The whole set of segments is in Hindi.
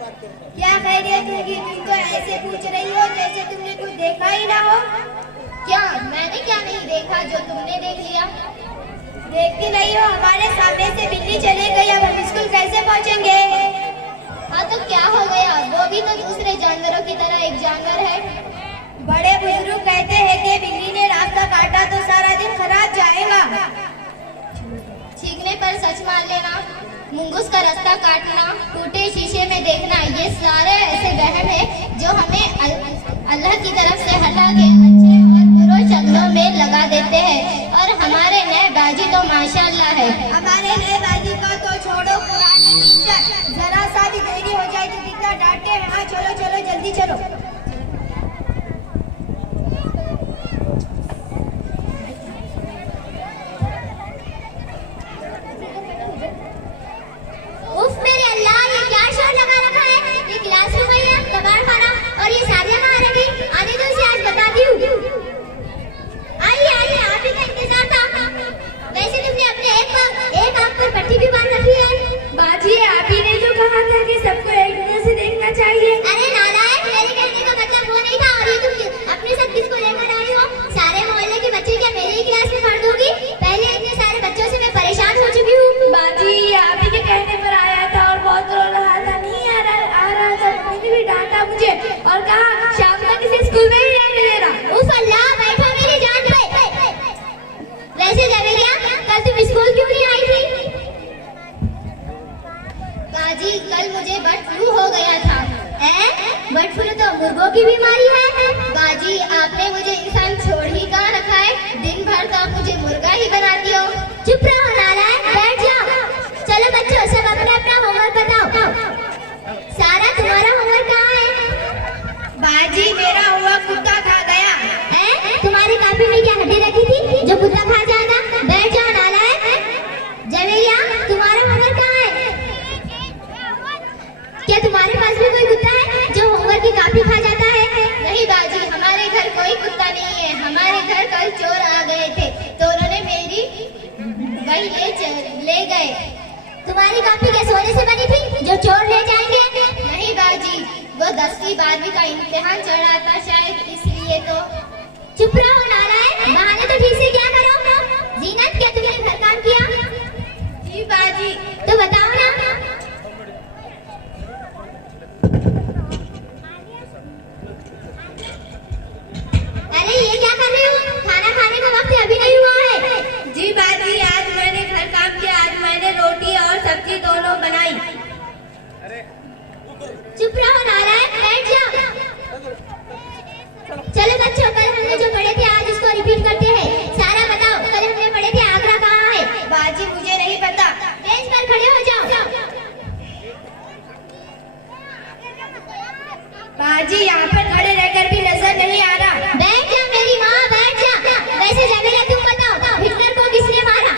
क्या खैरियत होगी? तुम तो ऐसे पूछ रही हो जैसे तुमने कुछ देखा ही ना हो। क्या मैंने क्या नहीं देखा जो तुमने देख लिया? देखती नहीं हो? हमारे सामने से बिल्ली चली गई, अब हम स्कूल कैसे पहुंचेंगे? हाँ तो क्या हो गया? वो भी तो दूसरे जानवरों की तरह एक जानवर है। बड़े बुजुर्ग कहते हैं कि बिल्ली ने रास्ता काटा तो सारा दिन खराब जाएगा। छींकने पर सच मान लेना, मुंगूस का रास्ता काटना, टूटे शीशे में देखना, ये सारे ऐसे वहम है जो हमें अल्लाह की तरफ से हटा के अच्छे और बुरे शब्दों में लगा देते हैं। और हमारे नए बाजी तो माशाअल्लाह है। हमारे नए बाजी का तो छोड़ो, पुराने टीचर जरा सा भी देरी हो जाए तो कितना डांटते हैं। हाँ चलो चलो जल्दी चलो। उफ मेरे अल्लाह, ये क्या शोर लगा रखा है? ये क्लासरूम है या कबाड़ खाना? और ये सादिया कहाँ रह गई? आने दो इसे, आज बताती हूँ। आइए आइए, आप ही का इंतजार था। वैसे तुमने अपने एक आंख पर पट्टी भी बांध रखी है। बाजी आप ही ने तो कहा था कि सबको एक नजर से देखना चाहिए। अरे नालायक, मेरे कहने का मतलब वो नहीं था। और ये तुम अपने सब किसको लेकर आई हो? सारे मोहल्ले के बच्चे क्या मेरे ही क्लास में पढ़ दोगी? पहले इतने सारे बच्चों से मैं परेशान हो चुकी हूँ। बाजी आप ही के कहने पर आया था और बहुत रो रहा था, नहीं आ रहा था। मम्मी भी डांटा मुझे और कहा शाम तक इसे स्कूल में ही रहने देना। उफ अल्लाह, बैठो मेरी जान पे। वैसे जवेरिया, कल तुम स्कूल क्यों नहीं आई थी? बाजी कल मुझे बर्ड फ्लू हो गया था। बर्ड फ्लू तो मुर्गों की बीमारी है। बाजी आपने मुझे इंसान छोड़ ही कहाँ रखा है? दिन भर तो आप मुझे मुर्गा ही बनाती हो। चुप रहो नालायक, बैठ जाओ। चलो बच्चों, सब अपना अपना होमवर्क बताओ। सारा तुम्हारा होमवर्क कहाँ है? बाजी मेरा हुआ कुत्ता खा गया। तुम्हारी कॉपी में क्या हड्डी रखी थी जो कुत्ता खा जाएगा? बैठ जाओ नालायक। जवेरिया, तुम्हारा होमवर्क कहाँ है? क्या तुम्हारे पास भी कोई कुत्ता है जो होमवर्क की कॉपी खा जाता है? नहीं बाजी, हमारे घर कोई कुत्ता नहीं है। हमारे घर कल चोर आ गए थे तो उन्होंने मेरी वही ले गए। तुम्हारी कॉपी क्या सोने से बनी थी जो चोर ले जाएंगे? नहीं बाजी, वो 10वीं 12वीं का इम्तिहान चढ़ा था शायद, इसलिए तो। चुप रहो नालायक, बहाने तो ठीक से क्या करो। जीनत, क्या तुमने घर काम किया? जी बाजी। तो बताओ ना। अरे ये क्या कर रहे हो? खाना खाने का वक्त अभी नहीं हुआ है। जी बाजी, आज मैंने घर काम किया। आज मैंने रोटी और सब्जी दोनों बनाई। चुप रहो नालायक, बैठ जाओ। चलो बच्चों, कल हमने जो पढ़े थे आज उसको रिपीट करते हैं। सारा बताओ, कल हमने पढ़े थे आगरा कहाँ है? बाजी मुझे नहीं पता। बेंच पर खड़े हो जाओ। बाजी यहाँ पर खड़े रहकर भी नजर नहीं आ रहा। बैठ जा मेरी माँ, बैठ जा। वैसे जवेरिया तुम बताओ, हिटलर को किसने मारा?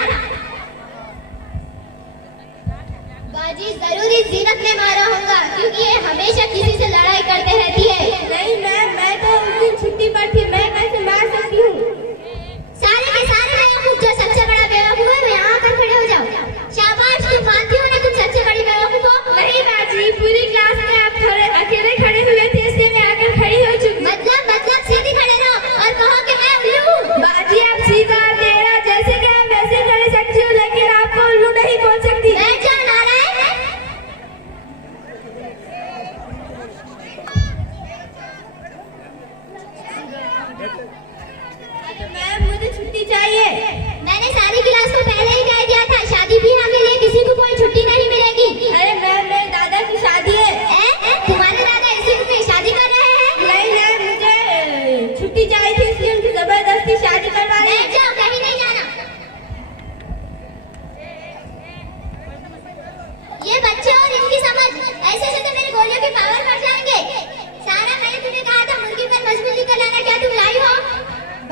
बाजी जरूर इस जीनत ने मारा होगा, क्योंकि ये हमेशा किसी से लड़ाई करते रहती है। नहीं मैम, मैं तो उस दिन छुट्टी पर थी, मैं कैसे मार सकती हूँ? सारे के सारे बेवकूफ जो सबसे बड़ा बेवकूफ है वो यहाँ आकर खड़े हो जाओ। शाबाश, तुम मानती हो ना तुम सबसे बड़ी बेवकूफ हो? नहीं बाजी, पूरी क्लास में आप थोड़े अकेले खड़े हुए थे इसलिए मैं आकर खड़ी हो चुकी। मतलब सीधी खड़े रहो और कहो कि मैं उल्लू हूँ। बाजी आप सीधा टेढ़ा जैसे कि आप वैसे खड़े सकती हो, लेकिन आपको उल्लू नहीं बोल सकती। बैठ जाओ नालायक। मैम मुझे छुट्टी चाहिए। मैंने सारी क्लास को पहले ही कह दिया था, शादी भी ना मिले किसी को कोई छुट्टी नहीं मिलेगी। अरे मैम, मेरे दादा की शादी है। तुम्हारे दादा इसी में शादी कर रहे हैं? नहीं मैम, मुझे छुट्टी चाहिए थी इसलिए उनकी जबरदस्ती शादी करवा रही। बैठ जाओ, कहीं नहीं जाना। ये बच्चे और इनकी समझ, ऐसे से तो मेरे गोलियों की पावर बढ़ जाएंगे। सारा, मैंने तुम्हें कहा था मुर्गी पर मजबूर लेकर लाना, क्या तुम लाई हो?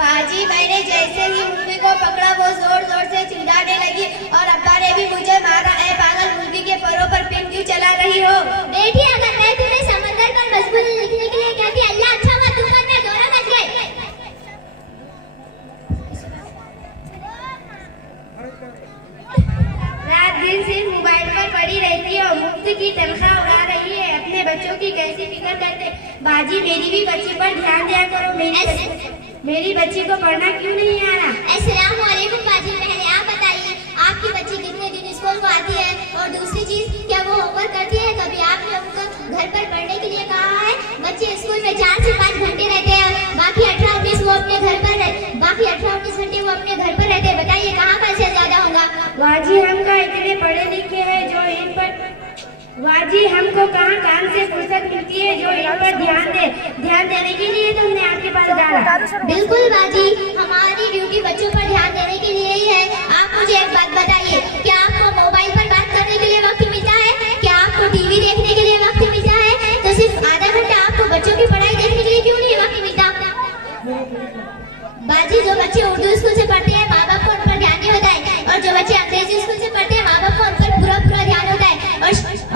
बाजी मैंने जैसे ही मुर्गी को पकड़ा वो जोर जोर से चिल्लाने लगी और अब्बा ने भी मुझे मारा। ऐ पागल, मुर्गी के परों पर पिन क्यों चला रही हो? बेटी, अगर मैं तुम्हें समंदर पर मजबूर लिखने के लिए कहती, अल्लाह अच्छा हुआ तुम पर मैं दोनों बच गए। रात दिन सिर्फ मोबाइल पर पड़ी रहती है और मुफ्त की तनख्वाह उड़ा रही है। अपने की कैसी फिक्र करते। बाजी मेरी भी बच्ची पर ध्यान दिया करो। मेरी बच्ची को पढ़ना क्यों नहीं आ रहा? अस्सलाम वालेकुम बाजी। पहले आप बताइए आपकी बच्ची कितने दिन स्कूल को आती है, और दूसरी चीज क्या वो होमवर्क करती है? कभी आपने उनको घर पर पढ़ने के लिए कहा है? बच्चे स्कूल में 4 से 5 घंटे रहते हैं, बाकी 18-19 वो अपने घर पर बाकी 18-19 घंटे वो अपने घर पर रहते हैं। बताइए कहाँ का असर ज्यादा होगा? बाजी हम का इतने पढ़े लिखे हैं जो इन पर बाजी हमको कहाँ काम से फुर्सत मिलती है जो इन पर ध्यान देने के लिए तो हमने आपके पास डाला। बिल्कुल बाजी, हमारी ड्यूटी बच्चों पर ध्यान देने के लिए ही है। आप मुझे एक बात बताइए, क्या आपको मोबाइल पर बात करने के लिए वक्त मिलता है? क्या आपको टीवी देखने के लिए वक्त मिलता है? तो सिर्फ आधा घंटा आपको बच्चों की पढ़ाई देखने के लिए क्यों नहीं वक्त मिलता? बाजी जो बच्चे उर्दू स्कूल से पढ़ते हैं माँ बाप को उन पर ध्यान नहीं होता है, और जो बच्चे अंग्रेजी स्कूल से पढ़ते हैं माँ बाप को उन पर पूरा ध्यान होता है।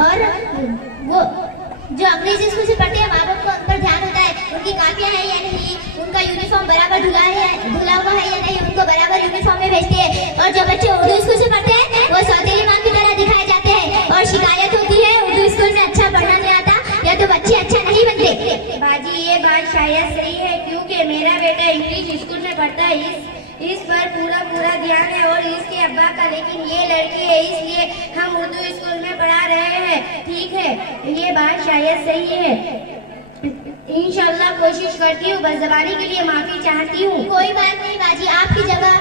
और वो जो अंग्रेजी स्कूल से पढ़ते हैं माँ बाप को उन पर ध्यान होता है, उनकी कापियाँ है या नहीं, उनका यूनिफॉर्म बराबर धुला हुआ है या नहीं, उनको बराबर यूनिफॉर्म में भेजते हैं। और जो बच्चे उर्दू स्कूल से पढ़ते हैं वो सौतेली माँ की तरह दिखाए जाते हैं, और शिकायत होती है उर्दू स्कूल में अच्छा पढ़ना नहीं आता या तो बच्चे अच्छा नहीं बनते। बाजी ये बात शायद सही है, क्योंकि मेरा बेटा इंग्लिश स्कूल में पढ़ता है, इस पर पूरा ध्यान है और इसके अब्बा का, लेकिन ये लड़की है इसलिए हम उर्दू स्कूल में पढ़ा रहे हैं। ठीक है, ये बात शायद सही है। इंशाल्लाह कोशिश करती हूँ, बस ज़बानी के लिए माफी चाहती हूँ। कोई बात नहीं बाजी, आपकी जगह